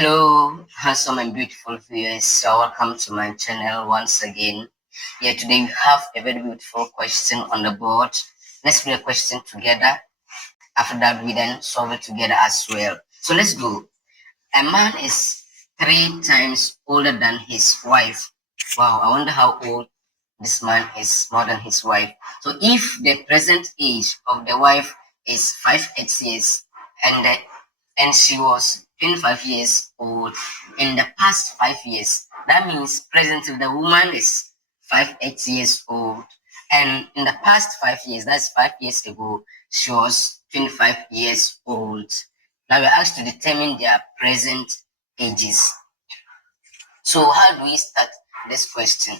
Hello, handsome and beautiful viewers. So welcome to my channel once again. Yeah, today we have a very beautiful question on the board. Let's read a question together. After that, we then solve it together as well. So let's go. A man is 3 times older than his wife. Wow, I wonder how old this man is more than his wife. So if the present age of the wife is 5 years and she was 25 years old in the past 5 years, that means presently the woman is 5 years old, and in the past 5 years, that's 5 years ago, she was 25 years old. Now we're asked to determine their present ages. So how do we start this question?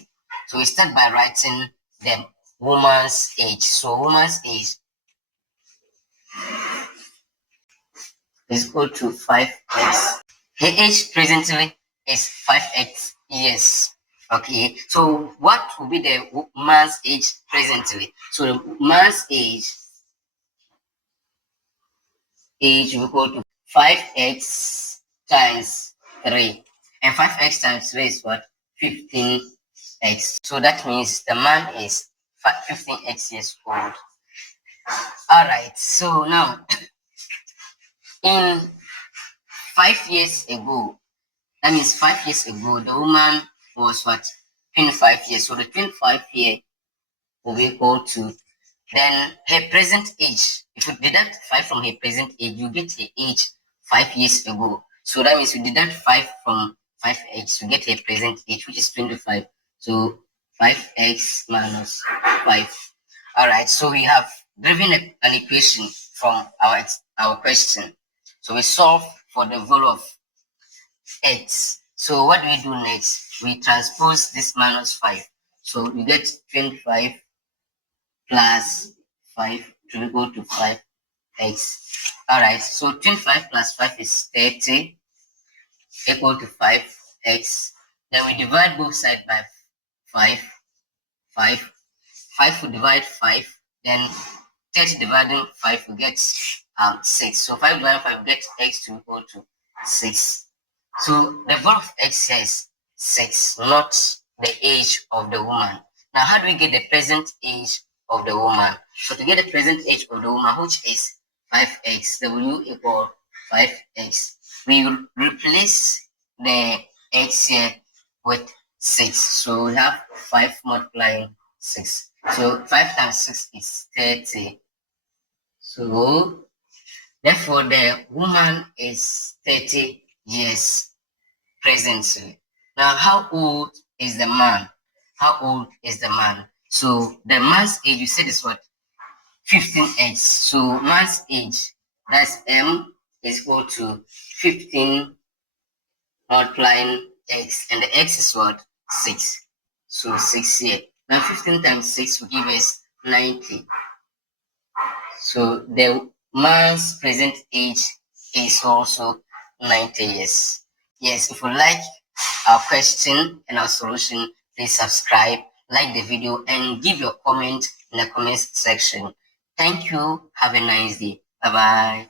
So we start by writing the woman's age. So woman's age is equal to 5x. Her age presently is 5x years. Okay, so what will be the man's age presently? So the man's age will equal to 5x times 3. And 5x times 3 is what? 15x. So that means the man is 15x years old. Alright, so now in 5 years ago, that means 5 years ago, the woman was what? 25 years. So the 25 here will be equal to then her present age. If you deduct 5 from her present age, you get her age 5 years ago. So that means you deduct 5 from 5x, you get her present age, which is 25. So 5x minus 5. Alright, so we have driven an equation from our question. So we solve for the value of x. So what do we do next? We transpose this minus 5. So we get 25 plus 5 to equal to 5x. Alright, so 25 plus 5 is 30 equal to 5x. Then we divide both sides by 5. 5 will divide 5. Then 30 dividing 5 will get 6. So 5 dividing 5 will get x to equal to 6. So the value of x here is 6, not the age of the woman. Now, how do we get the present age of the woman? So to get the present age of the woman, which is 5x, w equal 5x, we will replace the x here with 6. So we have 5 multiplying 6. So 5 times 6 is 30. So therefore, the woman is 30 years presently. Now, how old is the man? How old is the man? So the man's age, you said is what? 15x. So man's age, that's m, is equal to 15 multiplying x, and the x is what? 6. So 6 here. Now 15 times 6 will give us 90. So the man's present age is also 90 years. Yes, if you like our question and our solution, please subscribe, like the video, and give your comment in the comment section. Thank you. Have a nice day. Bye-bye.